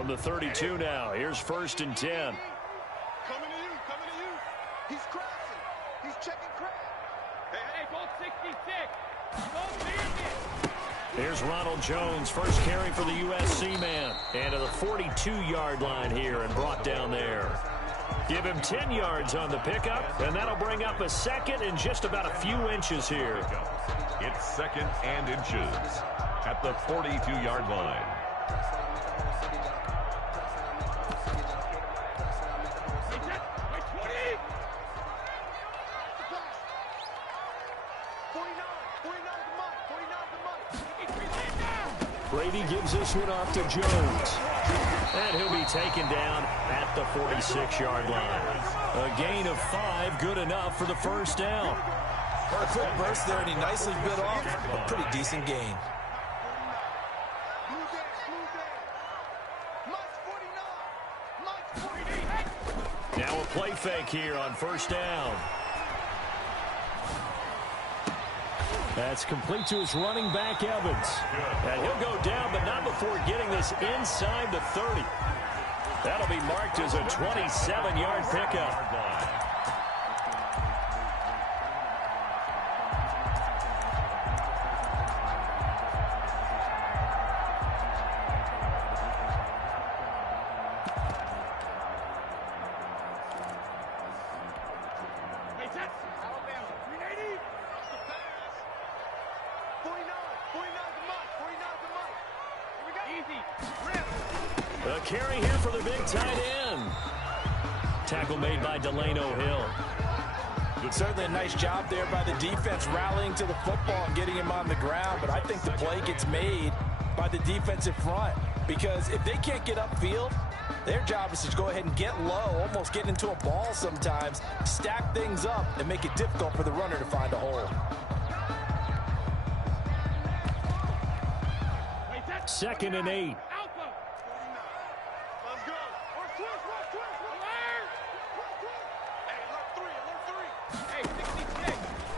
From the 32 now, here's 1st and 10. Coming to you, coming to you. He's crashing. He's checking crash. Hey, goal 66. Goal 50. Here's Ronald Jones, first carry for the USC man. And to the 42-yard line here and brought down there. Give him 10 yards on the pickup, and that'll bring up a second and just about a few inches here. It's 2nd and inches at the 42-yard line. Brady gives this one off to Jones. And he'll be taken down at the 46-yard line. A gain of 5, good enough for the first down. Well, a quick burst there, and he nicely bit off a pretty decent gain. Now a play fake here on 1st down. That's complete to his running back, Evans. And he'll go down, but not before getting this inside the 30. That'll be marked as a 27-yard pickup. A carry here for the big tight end. Tackle made by Delano Hill. Certainly a nice job there by the defense rallying to the football and getting him on the ground, but I think the play gets made by the defensive front because if they can't get upfield, their job is to go ahead and get low, almost get into a ball sometimes, stack things up, and make it difficult for the runner to find a hole. 2nd and 8.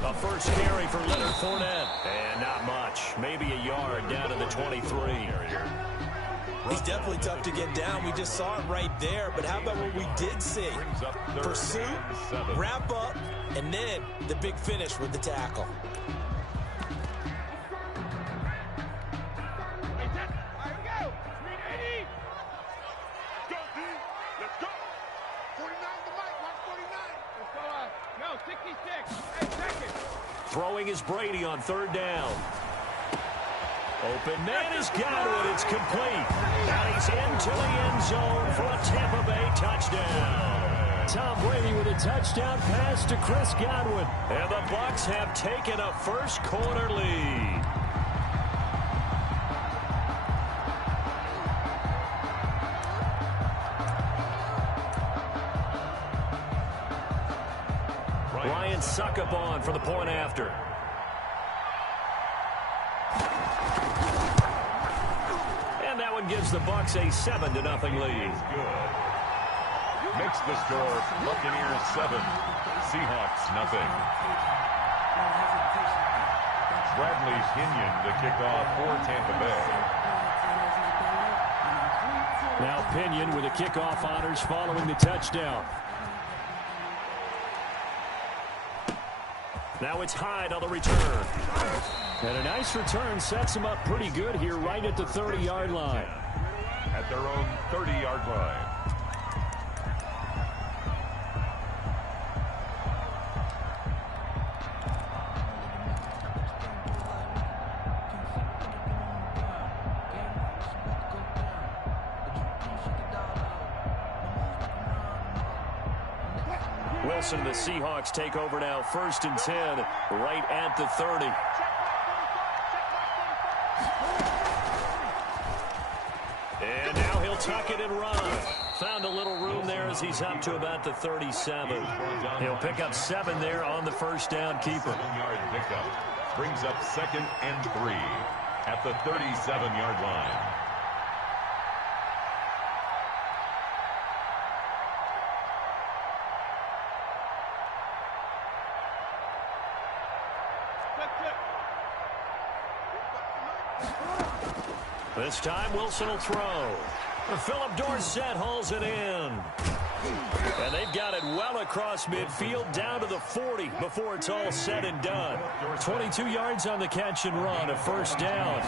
A first carry for Leonard Fournette. And not much. Maybe a yard down to the 23. He's definitely tough to get down. We just saw it right there. But how about what we did see? Pursuit, wrap up, and then the big finish with the tackle. Throwing is Brady on 3rd down. Open man is Godwin. It's complete. And he's into the end zone for a Tampa Bay touchdown. Tom Brady with a touchdown pass to Chris Godwin. And the Bucs have taken a first-quarter lead. Ryan Suckup on for the point after. And that one gives the Bucs a 7-0 lead. Makes the score Buccaneers 7, Seahawks 0. Bradley Pinion the kickoff for Tampa Bay. Now Pinion with the kickoff honors following the touchdown. Now it's Hyde on the return. And a nice return sets him up pretty good here right at the 30-yard line. At their own 30-yard line. Wilson and the Seahawks take over now, 1st and 10, right at the 30. And now he'll tuck it and run. Found a little room there as he's up to about the 37. He'll pick up 7 there on the first down keeper. 7-yard pickup brings up 2nd and 3 at the 37-yard line. This time Wilson will throw. Philip Dorsett hauls it in. And they've got it well across midfield down to the 40 before it's all said and done. 22 yards on the catch and run, a first down.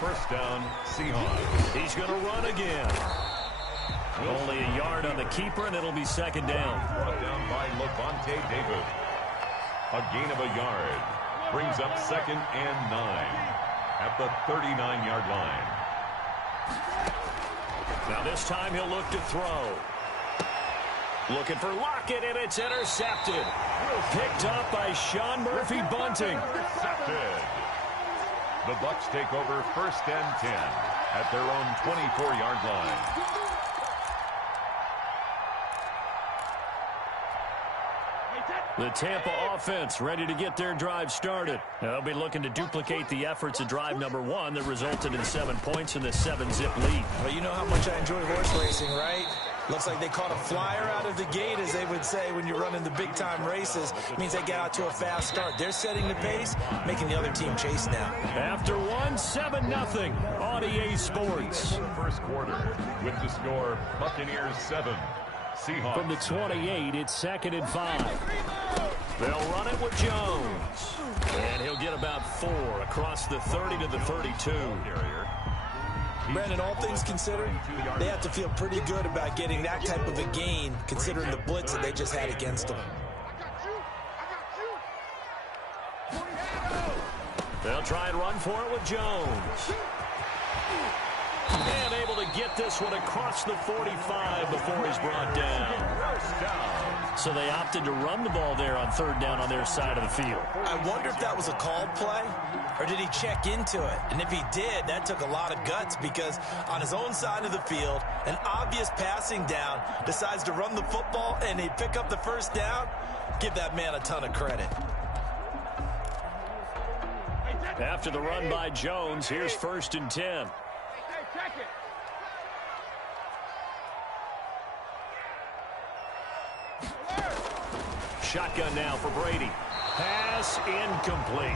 First down, Seahawks. He's going to run again. Only a yard on the keeper, and it'll be second down. Brought down by Levante David. A gain of a yard. Brings up second and 9 at the 39-yard line. Now this time he'll look to throw. Looking for Lockett, and it's intercepted. Picked up by Sean Murphy Bunting. Intercepted. The Bucs take over first and 10 at their own 24-yard line. The Tampa offense ready to get their drive started. They'll be looking to duplicate the efforts of drive number 1 that resulted in 7 points in the 7-zip lead. Well, you know how much I enjoy horse racing, right? Looks like they caught a flyer out of the gate, as they would say when you're running the big-time races. It means they get out to a fast start. They're setting the pace, making the other team chase now. After 7-0 on EA Sports. First quarter with the score Buccaneers 7. Seahawks. From the 28, it's second and 5. They'll run it with Jones. And he'll get about 4 across the 30 to the 32. Brandon, all things considered, they have to feel pretty good about getting that type of a gain, considering the blitz that they just had against them. They'll try and run for it with Jones. And able to get this one across the 45 before he's brought down. So they opted to run the ball there on third down on their side of the field. I wonder if that was a called play, or did he check into it? And if he did, that took a lot of guts, because on his own side of the field, an obvious passing down, decides to run the football, and they pick up the first down. Give that man a ton of credit. After the run by Jones, here's first and 10. Shotgun now for Brady. Pass incomplete.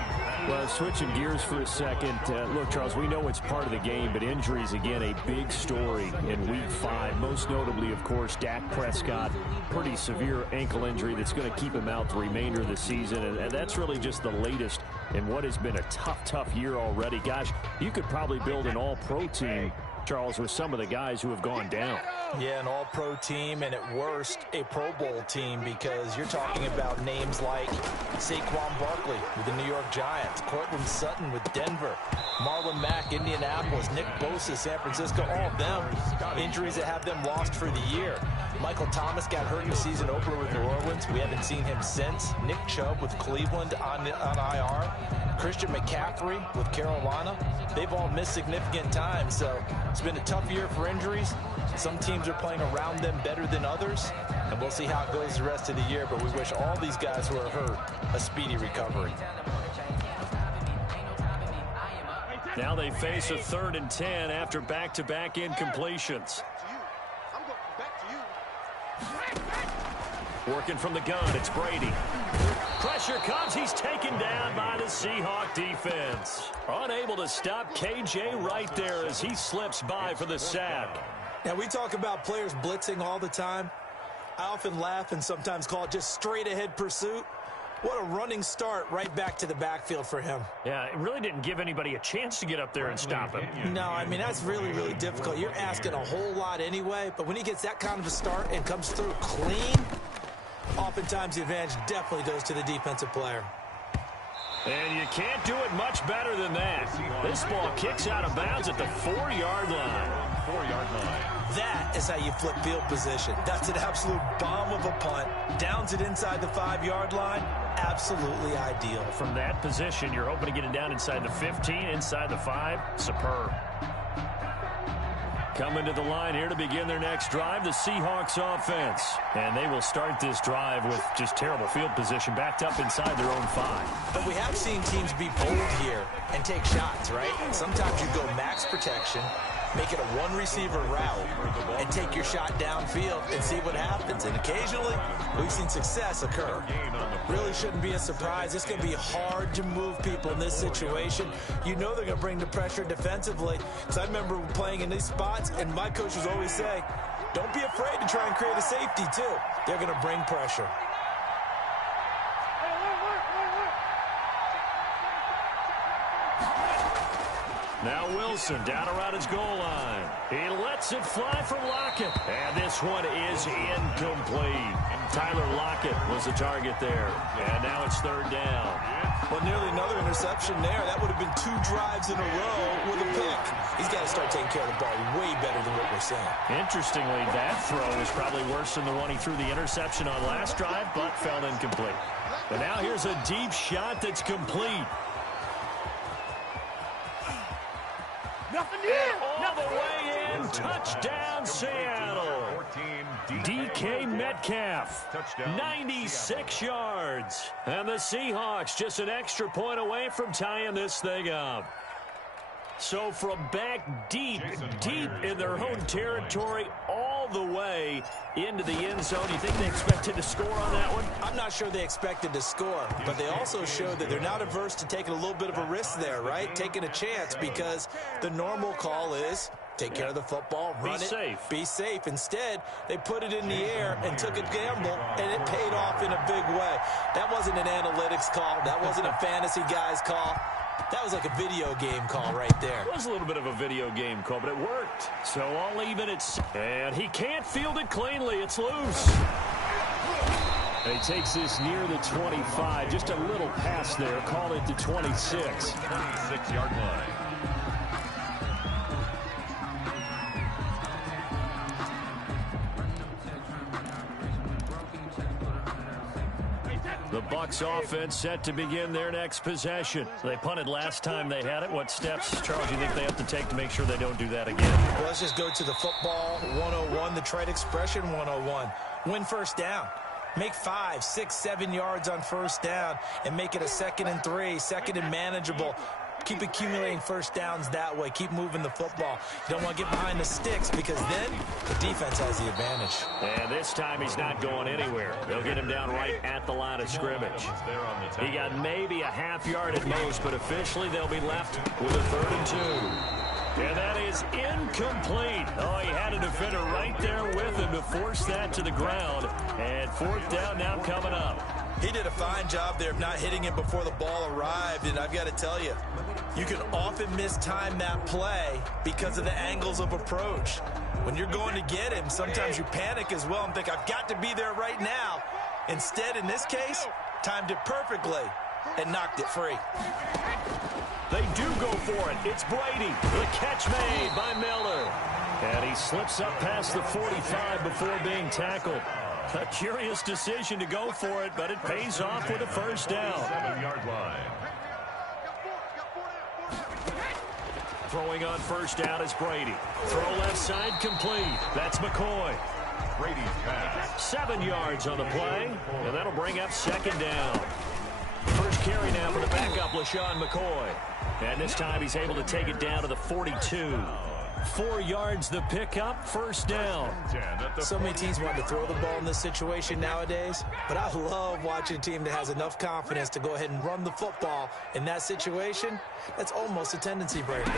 Well, switching gears for a second. Look, Charles, we know it's part of the game, but injuries, again, a big story in Week 5. Most notably, of course, Dak Prescott. Pretty severe ankle injury that's going to keep him out the remainder of the season, and that's really just the latest in what has been a tough year already. Gosh, you could probably build an all-pro team, Charles, with some of the guys who have gone down. Yeah, an all-pro team, and at worst, a Pro Bowl team, because you're talking about names like Saquon Barkley with the New York Giants, Cortland Sutton with Denver, Marlon Mack, Indianapolis, Nick Bosa, San Francisco, all of them injuries that have them lost for the year. Michael Thomas got hurt in the season opener with New Orleans. We haven't seen him since. Nick Chubb with Cleveland on IR. Christian McCaffrey with Carolina. They've all missed significant time, so it's been a tough year for injuries. Some teams are playing around them better than others, and we'll see how it goes the rest of the year, but we wish all these guys who are hurt a speedy recovery. Now they face a 3rd and 10 after back-to-back incompletions. Working from the gun, it's Brady. Pressure comes, he's taken down by the Seahawk defense. Unable to stop KJ right there as he slips by for the sack. Now, we talk about players blitzing all the time. I often laugh and sometimes call it just straight-ahead pursuit. What a running start right back to the backfield for him. Yeah, it really didn't give anybody a chance to get up there and stop him. No, I mean, that's really difficult. You're asking a whole lot anyway, but when he gets that kind of a start and comes through clean, oftentimes the advantage definitely goes to the defensive player. And you can't do it much better than that. This ball kicks out of bounds at the 4-yard line. 4-yard line. That is how you flip field position. That's an absolute bomb of a punt. Downs it inside the 5-yard line. Absolutely ideal. From that position, you're hoping to get it down inside the 15, inside the 5. Superb. Coming to the line here to begin their next drive, the Seahawks offense. And they will start this drive with just terrible field position, backed up inside their own 5. But we have seen teams be bold here and take shots, right? Sometimes you go max protection, make it a one-receiver route, and take your shot downfield and see what happens. And occasionally, we've seen success occur. Really shouldn't be a surprise. It's going to be hard to move people in this situation. You know they're going to bring the pressure defensively. Because I remember playing in these spots, and my coaches always say, don't be afraid to try and create a safety, too. They're going to bring pressure. Now Wilson down around his goal line. He lets it fly from Lockett. And this one is incomplete. Tyler Lockett was the target there. And now it's third down. Well, nearly another interception there. That would have been 2 drives in a row with a pick. He's got to start taking care of the ball way better than what we're seeing. Interestingly, that throw is probably worse than the one he threw the interception on last drive, but fell incomplete. But now here's a deep shot that's complete. All the way in. Touchdown, Seattle. DK Metcalf, 96 yards. And the Seahawks just an extra point away from tying this thing up. So from back deep in their own territory, all the way into the end zone. You think they expected to score on that one? I'm not sure they expected to score, but they also showed that they're not averse to taking a little bit of a risk there, right? Taking a chance, because the normal call is take care of the football, run it, be safe. Instead, they put it in the air and took a gamble, and it paid off in a big way. That wasn't an analytics call. That wasn't a fantasy guy's call. That was like a video game call right there. It was a little bit of a video game call, but it worked. So I'll leave it at... And he can't field it cleanly. It's loose. He takes this near the 25. Just a little pass there. Call it the 26. 26-yard line. The Bucs offense set to begin their next possession. They punted last time they had it. What steps, Charles, do you think they have to take to make sure they don't do that again? Well, let's just go to the football 101, the trade expression 101. Win first down. Make 5, 6, 7 yards on first down and make it a 2nd and 3, 2nd and manageable. Keep accumulating first downs that way. Keep moving the football. You don't want to get behind the sticks, because then the defense has the advantage. And this time he's not going anywhere. They'll get him down right at the line of scrimmage. He got maybe a half yard at most, but officially they'll be left with a 3rd and 2. And that is incomplete. Oh, he had a defender right there with him to force that to the ground. And 4th down now coming up. He did a fine job there of not hitting him before the ball arrived, and I've got to tell you, you can often mistime that play because of the angles of approach. When you're going to get him, sometimes you panic as well and think, I've got to be there right now. Instead, in this case, timed it perfectly and knocked it free. They do go for it. It's Brady. The catch made by Miller. And he slips up past the 45 before being tackled. A curious decision to go for it, but it pays off with a first down. 7-yard line. Throwing on first down is Brady. Throw left side complete. That's McCoy. Brady's pass. 7 yards on the play, and that'll bring up 2nd down. First carry now for the backup, LaShawn McCoy. And this time he's able to take it down to the 42. 4 yards the pickup, first down. So many teams want to throw the ball in this situation nowadays, but I love watching a team that has enough confidence to go ahead and run the football in that situation. That's almost a tendency breaker.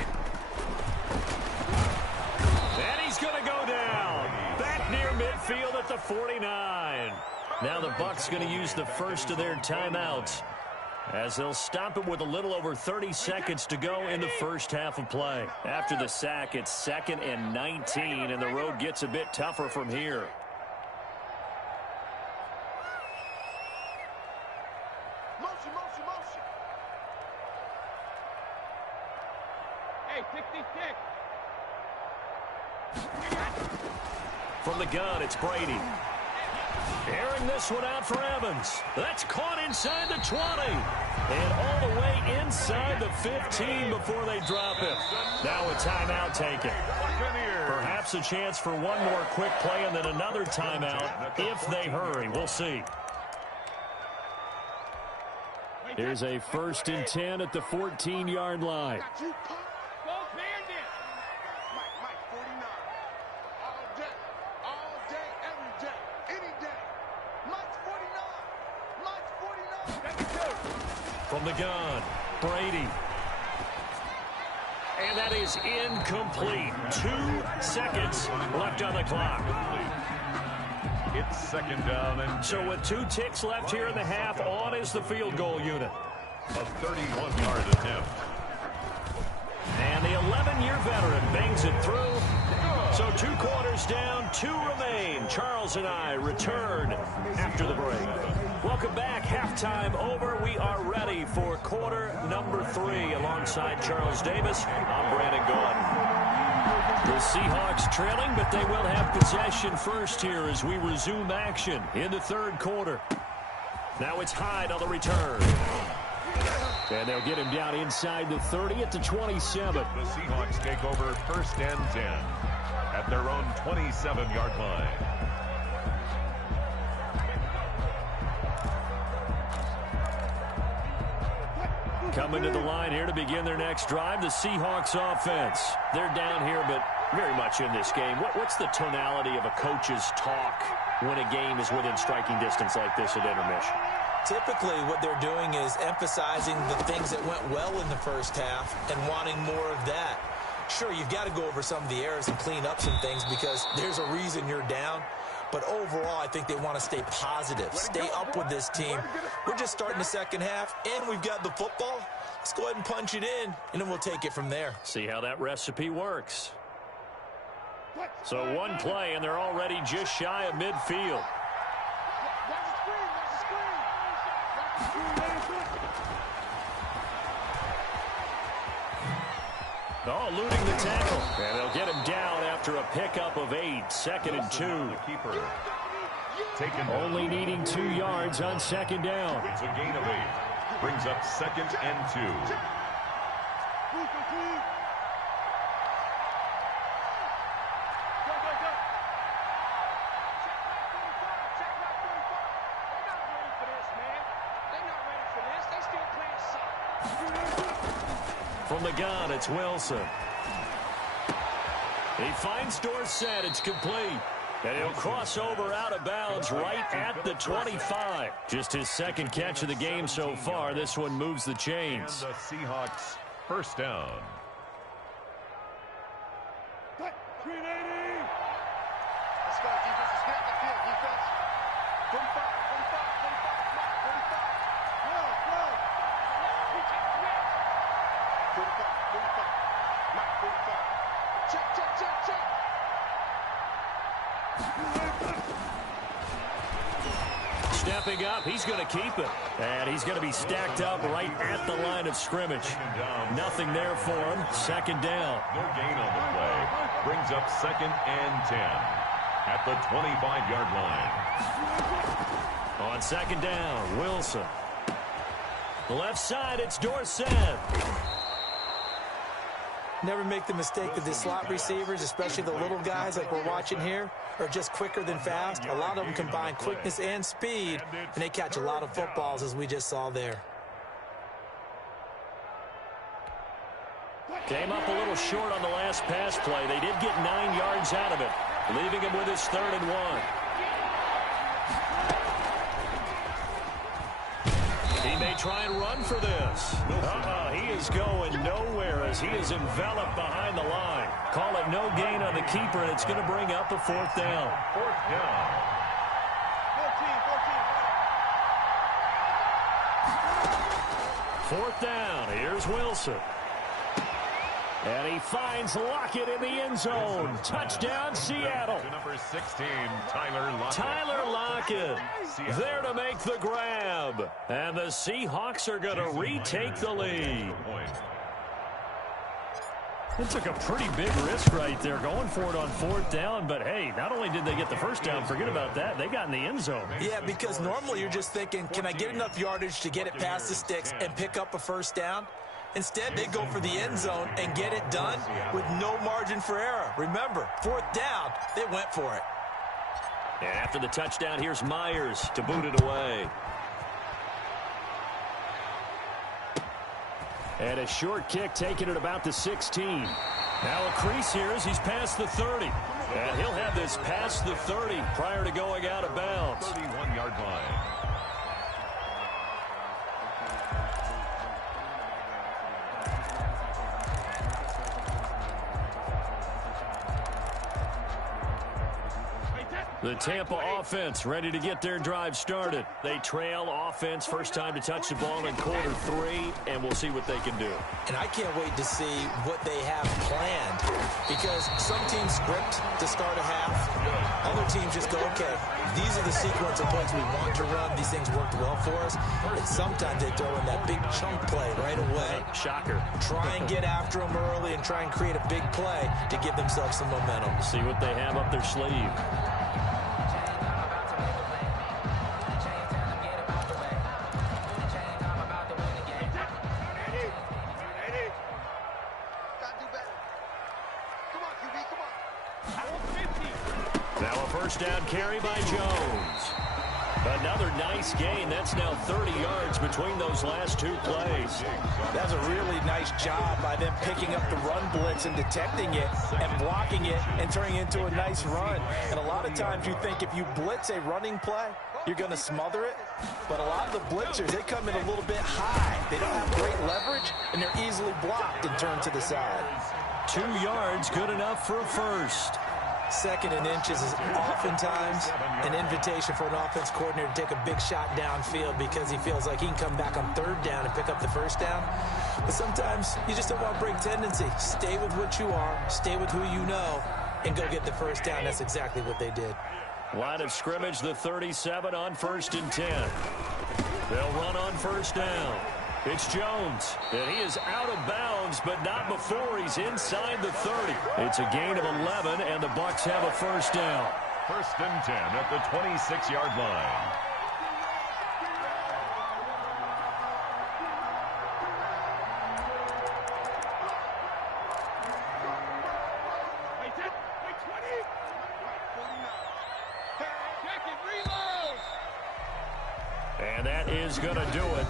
And he's going to go down. Back near midfield at the 49. Now the Bucs going to use the first of their timeouts, as they'll stop it with a little over 30 seconds to go in the first half of play. After the sack, it's 2nd and 19, and the road gets a bit tougher from here. Motion, motion, motion. Hey, 66. From the gun, it's Brady. Airing this one out for Evans. That's caught inside the 20. And all the way inside the 15 before they drop it. Now a timeout taken. Perhaps a chance for one more quick play and then another timeout if they hurry. We'll see. Here's a 1st and 10 at the 14-yard line. From the gun, Brady. And that is incomplete. 2 seconds left on the clock. It's second down. And so with 2 ticks left here in the half, on is the field goal unit. A 31-yard attempt. And the 11-year veteran bangs it through. So 2 quarters down, 2 remain. Charles and I return after the break. Welcome back. Halftime over. We are ready for quarter number 3. Alongside Charles Davis, I'm Brandon Gaudin. The Seahawks trailing, but they will have possession first here as we resume action in the 3rd quarter. Now it's Hyde on the return. And they'll get him down inside the 30 at the 27. The Seahawks take over 1st and 10 at their own 27-yard line. Coming to the line here to begin their next drive, the Seahawks offense. They're down here, but very much in this game. What's the tonality of a coach's talk when a game is within striking distance like this at intermission? Typically, what they're doing is emphasizing the things that went well in the first half and wanting more of that. Sure, you've got to go over some of the errors and clean up some things because there's a reason you're down. But overall, I think they want to stay positive, stay up with this team. We're just starting the second half, and we've got the football. Let's go ahead and punch it in, and then we'll take it from there. See how that recipe works. So 1 play, and they're already just shy of midfield. Oh, eluding the tackle. And they'll get him down after a pickup of 8. 2nd and 2. The keeper. Only needing 2 yards on 2nd down. It's a gain of 8. Brings up 2nd and 2. From the gun, it's Wilson. He finds Dorsett. It's complete. And he'll cross over out of bounds right at the 25. Just his 2nd catch of the game so far. This one moves the chains. And the Seahawks 1st down. Let's go, defense. Let's get the field, defense. 45, 45, 45, Mark, 45. Well. 45, 45. Mark, 45. Check. Stepping up, he's going to keep it. And he's going to be stacked up right at the line of scrimmage. Nothing there for him. 2nd down. No gain on the play. Brings up 2nd and 10 at the 25-yard line. On 2nd down, Wilson. The left side, it's Dorsett. Never make the mistake that the slot receivers, especially the little guys like we're watching here, are just quicker than fast. A lot of them combine quickness and speed, and they catch a lot of footballs, as we just saw there. Came up a little short on the last pass play. They did get 9 yards out of it, leaving him with his 3rd and 1. He may try and run for this. He is going nowhere as he is enveloped behind the line. Call it no gain on the keeper, and it's going to bring up a 4th down. 4th down. 14. 4th down. Here's Wilson. And he finds Lockett in the end zone. Touchdown, Seattle. To number 16, Tyler Lockett. Tyler Lockett there to make the grab. And the Seahawks are going to retake the lead. It took a pretty big risk right there going for it on 4th down. But, hey, not only did they get the 1st down, forget about that, they got in the end zone. Yeah, because normally you're just thinking, can I get enough yardage to get it past the sticks and pick up a 1st down? Instead, they go for the end zone and get it done with no margin for error. Remember, 4th down, they went for it. And after the touchdown, here's Myers to boot it away. And a short kick taken at about the 16. Now a crease here as he's past the 30. And he'll have this past the 30 prior to going out of bounds. 31-yard line. The Tampa offense ready to get their drive started. They trail offense, first time to touch the ball in quarter 3, and we'll see what they can do. And I can't wait to see what they have planned, because some teams script to start a half. Other teams just go, okay, these are the sequence of plays we want to run. These things worked well for us. And sometimes they throw in that big chunk play right away. Shocker. Try and get after them early and try and create a big play to give themselves some momentum. See what they have up their sleeve. First down carry by Jones. Another nice gain. That's now 30 yards between those last 2 plays. That's a really nice job by them picking up the run blitz and detecting it and blocking it and turning it into a nice run. And a lot of times you think if you blitz a running play, you're going to smother it. But a lot of the blitzers, they come in a little bit high. They don't have great leverage, and they're easily blocked and turned to the side. 2 yards, good enough for a first. Second and inches is oftentimes an invitation for an offense coordinator to take a big shot downfield because he feels like he can come back on 3rd down and pick up the first down. But sometimes you just don't want to break tendency. Stay with what you are, stay with who you know, and go get the first down. That's exactly what they did. Line of scrimmage, the 37 on 1st and 10. They'll run on 1st down. It's Jones, and he is out of bounds, but not before he's inside the 30. It's a gain of 11, and the Bucs have a first down. 1st and 10 at the 26-yard line. And that is going to do it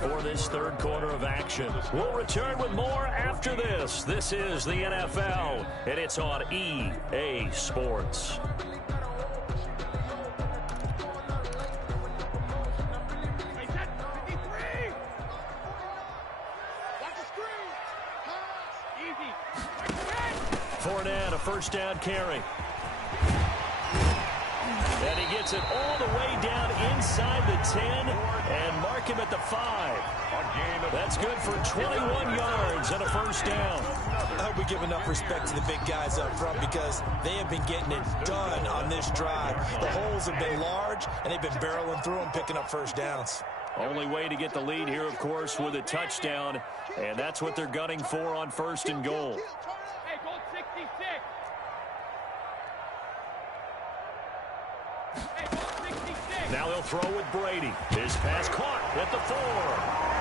for this 3rd quarter of action. We'll return with more after this. This is the NFL, and it's on EA Sports. Fournette, a first down carry. And he gets it all the way down inside the 10 and mark him at the 5. That's good for 21 yards and a first down. I hope we give enough respect to the big guys up front because they have been getting it done on this drive. The holes have been large, and they've been barreling through them, picking up first downs. Only way to get the lead here, of course, with a touchdown, and that's what they're gunning for on 1st and goal. Hey, goal 66. Now he'll throw with Brady. His pass caught at the 4.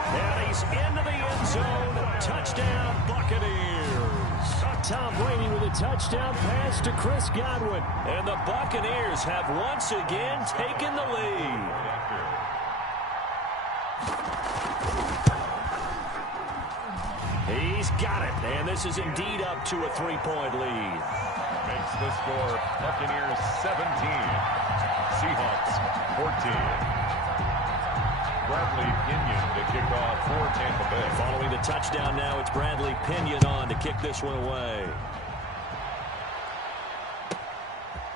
And he's into the end zone. Touchdown, Buccaneers. Tom Brady with a touchdown pass to Chris Godwin. And the Buccaneers have once again taken the lead. He's got it. And this is indeed up to a 3-point lead. Makes the score Buccaneers 17. Seahawks 14. Bradley Pinion to kick off for Tampa Bay. Following the touchdown now, it's Bradley Pinion on to kick this one away.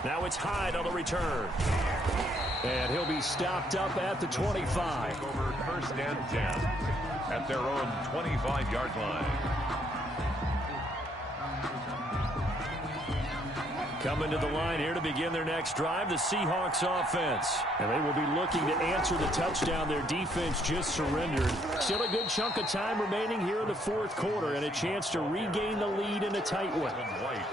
Now it's Hyde on the return. And he'll be stopped up at the 25. Over 1st and 10 at their own 25-yard line. Coming to the line here to begin their next drive, the Seahawks offense. And they will be looking to answer the touchdown their defense just surrendered. Still a good chunk of time remaining here in the 4th quarter and a chance to regain the lead in a tight one.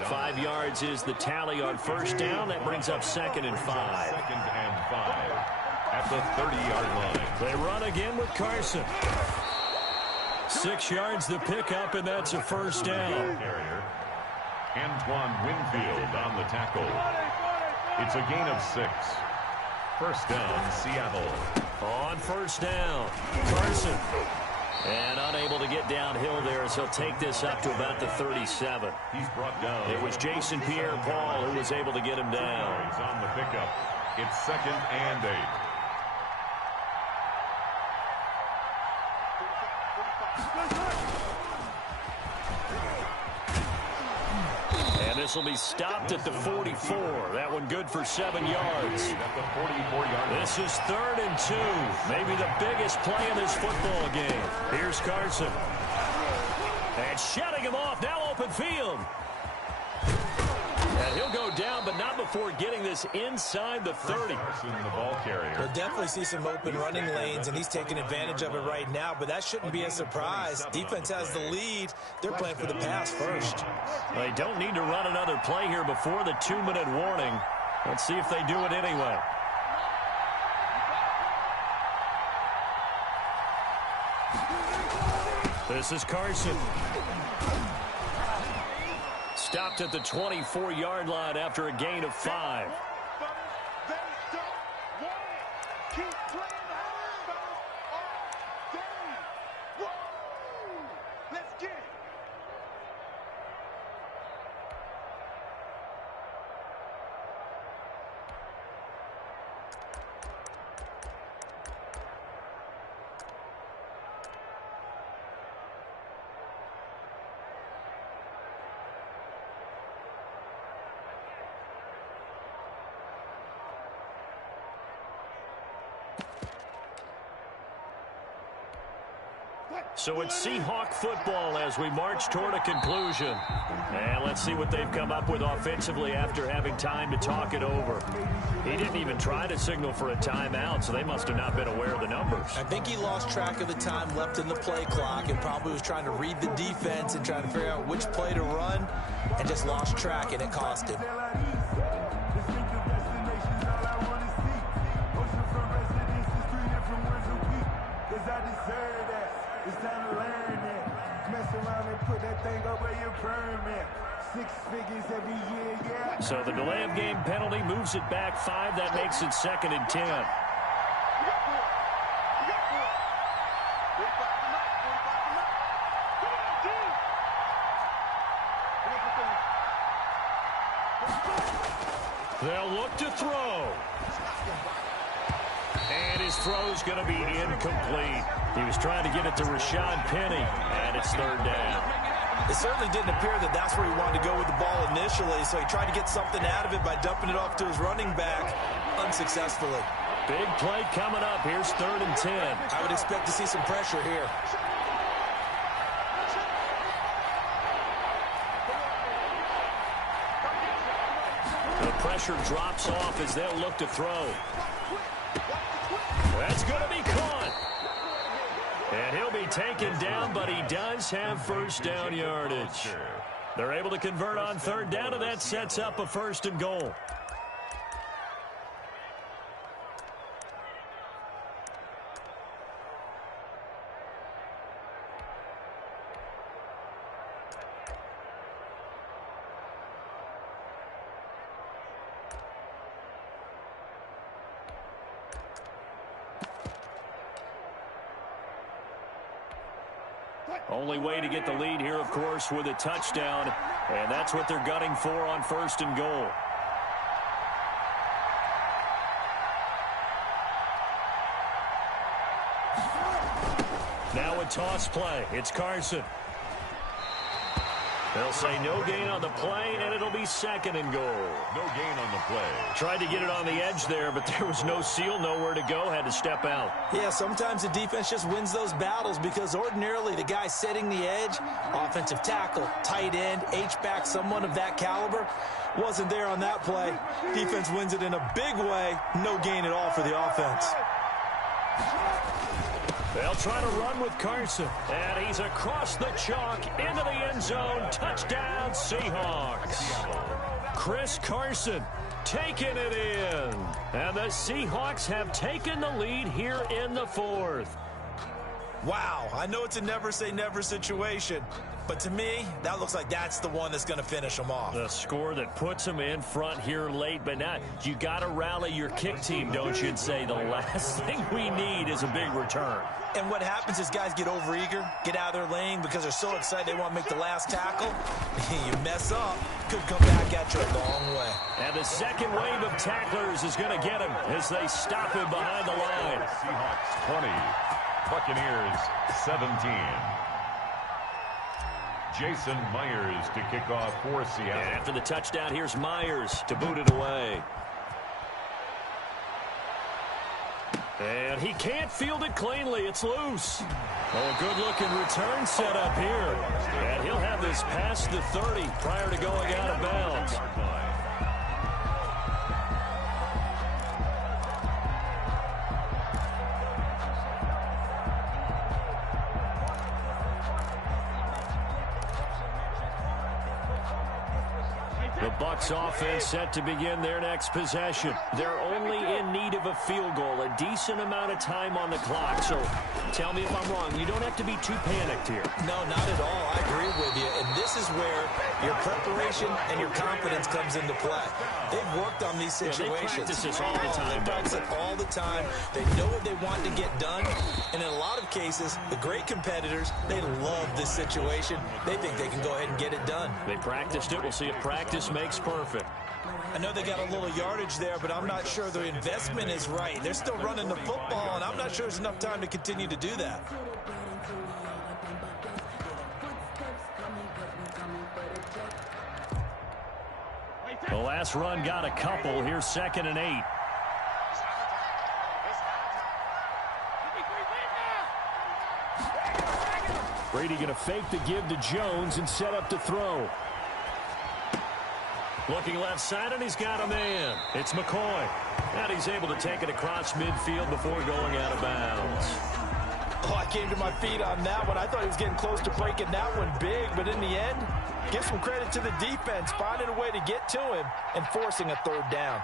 5 yards is the tally on 1st down. That brings up 2nd and 5. 2nd and 5 at the 30-yard line. They run again with Carson. 6 yards the pickup, and that's a first down. Antoine Winfield on the tackle. It's a gain of 6. First down, Seattle. On 1st down, Carson. And unable to get downhill there as he'll take this up to about the 37. He's brought down. It was Jason Pierre-Paul who was able to get him down. He's on the pickup. It's 2nd and 8. this will be stopped at the 44. That one good for 7 yards. At the 44-yard line. This is 3rd and 2. Maybe the biggest play in this football game. Here's Carson. And shutting him off. Now open field. And he'll go down, but not before getting this inside the 30. Carson, the ball carrier. We'll definitely see some open running lanes, and he's taking advantage of it right now, but that shouldn't be a surprise. Defense has the lead. They're playing for the pass first. They don't need to run another play here before the 2-minute warning. Let's see if they do it anyway. This is Carson. Stopped at the 24-yard line after a gain of 5. They don't want it. Keep playing hard, all day. Woo! Let's get it. So it's Seahawk football as we march toward a conclusion. And let's see what they've come up with offensively after having time to talk it over. He didn't even try to signal for a timeout, so they must have not been aware of the numbers. I think he lost track of the time left in the play clock and probably was trying to read the defense and trying to figure out which play to run and just lost track, and it cost him. It's time to learn that. Mess around and put that thing over your permit. 6 figures every year, yeah. So the delay of game penalty moves it back 5. That makes it 2nd and 10. They'll look to throw. And his throw's going to be incomplete. He was trying to get it to Rashad Penny, and it's 3rd down. It certainly didn't appear that that's where he wanted to go with the ball initially, so he tried to get something out of it by dumping it off to his running back unsuccessfully. Big play coming up. Here's 3rd and 10. I would expect to see some pressure here. The pressure drops off as they'll look to throw. That's going to be caught. And he'll be taken down, but he does have 1st down yardage. They're able to convert on 3rd down, and that sets up a 1st and goal. Only way to get the lead here, of course, with a touchdown. And that's what they're gunning for on 1st and goal. Now a toss play. It's Carson. They'll say no gain on the play, and it'll be 2nd and goal. No gain on the play. Tried to get it on the edge there, but there was no seal, nowhere to go, had to step out. Yeah, sometimes the defense just wins those battles because ordinarily the guy setting the edge, offensive tackle, tight end, H-back, someone of that caliber, wasn't there on that play. Defense wins it in a big way, no gain at all for the offense. They'll try to run with Carson, and he's across the chalk into the end zone. Touchdown, Seahawks. Chris Carson taking it in, and the Seahawks have taken the lead here in the 4th. Wow, I know it's a never-say-never situation, but to me, that looks like that's the one that's going to finish them off. The score that puts them in front here late, but now you got to rally your kick team, don't you, and say the last thing we need is a big return. And what happens is guys get overeager, get out of their lane because they're so excited they want to make the last tackle. You mess up, could come back at you a long way. And the second wave of tacklers is going to get him as they stop him behind the line. Seahawks 20, Buccaneers 17. Jason Myers to kick off for Seattle. And after the touchdown, here's Myers to boot it away. And he can't field it cleanly. It's loose. Oh, a good-looking return set up here. And he'll have this past the 30 prior to going out of bounds. The Bucs offense set to begin their next possession. They're only in need of a field goal, a decent amount of time on the clock. So tell me if I'm wrong. You don't have to be too panicked here. No, not at all. I agree with you. And this is where your preparation and your confidence comes into play. They've worked on these situations. They practice this all the time. They practice it all the time. They know what they want to get done. And in a lot of cases, the great competitors, they love this situation. They think they can go ahead and get it done. They practiced it. We'll see if practice makes perfect. I know they got a little yardage there, but I'm not sure the investment is right. They're still running the football, and I'm not sure there's enough time to continue to do that. The last run got a couple. Here's 2nd and 8. Brady going to fake the give to Jones and set up to throw. Looking left side, and he's got a man. It's McCoy. And he's able to take it across midfield before going out of bounds. Oh, I came to my feet on that one. I thought he was getting close to breaking that one big, but in the end, give some credit to the defense, finding a way to get to him and forcing a 3rd down.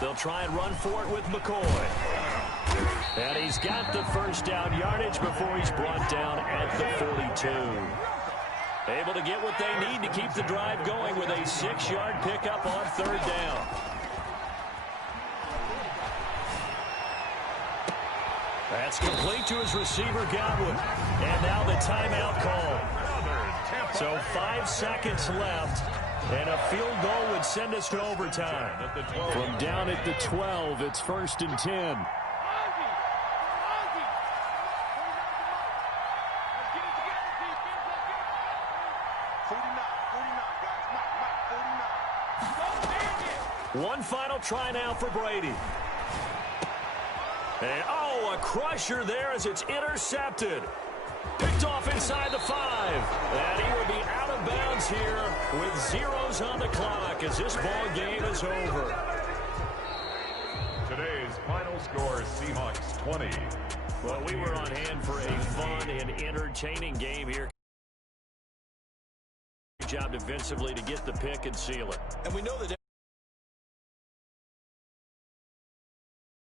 They'll try and run for it with McCoy. And he's got the 1st down yardage before he's brought down at the 42. Able to get what they need to keep the drive going with a 6-yard pickup on 3rd down. That's complete to his receiver, Godwin. And now the timeout call. So 5 seconds left, and a field goal would send us to overtime. From down at the 12, it's 1st and 10. One final try now for Brady. And, oh, a crusher there as it's intercepted. Picked off inside the 5. And he will be out of bounds here with zeros on the clock as this ball game is over. Today's final score, Seahawks 20. Well, we were on hand for a fun and entertaining game here. Job defensively to get the pick and seal it. And we know that